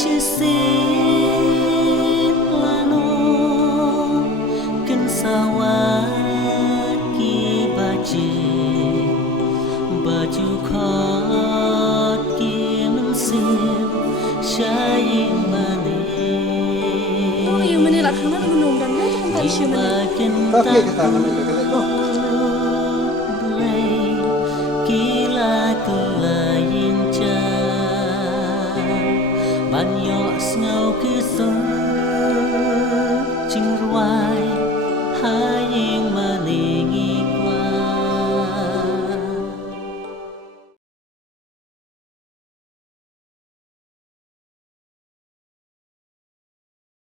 ชื่อสิลาโนกันสาวากีบาจีบาจูคอดกีมันเสียชายยิงมาเนอยู่มันนี่แหละครั้งนั้นมันนุ่มดันได้ทำการชิมมัน Tapi kata mana kata tu. Kila kelayin cha ban yo ngau cứ sung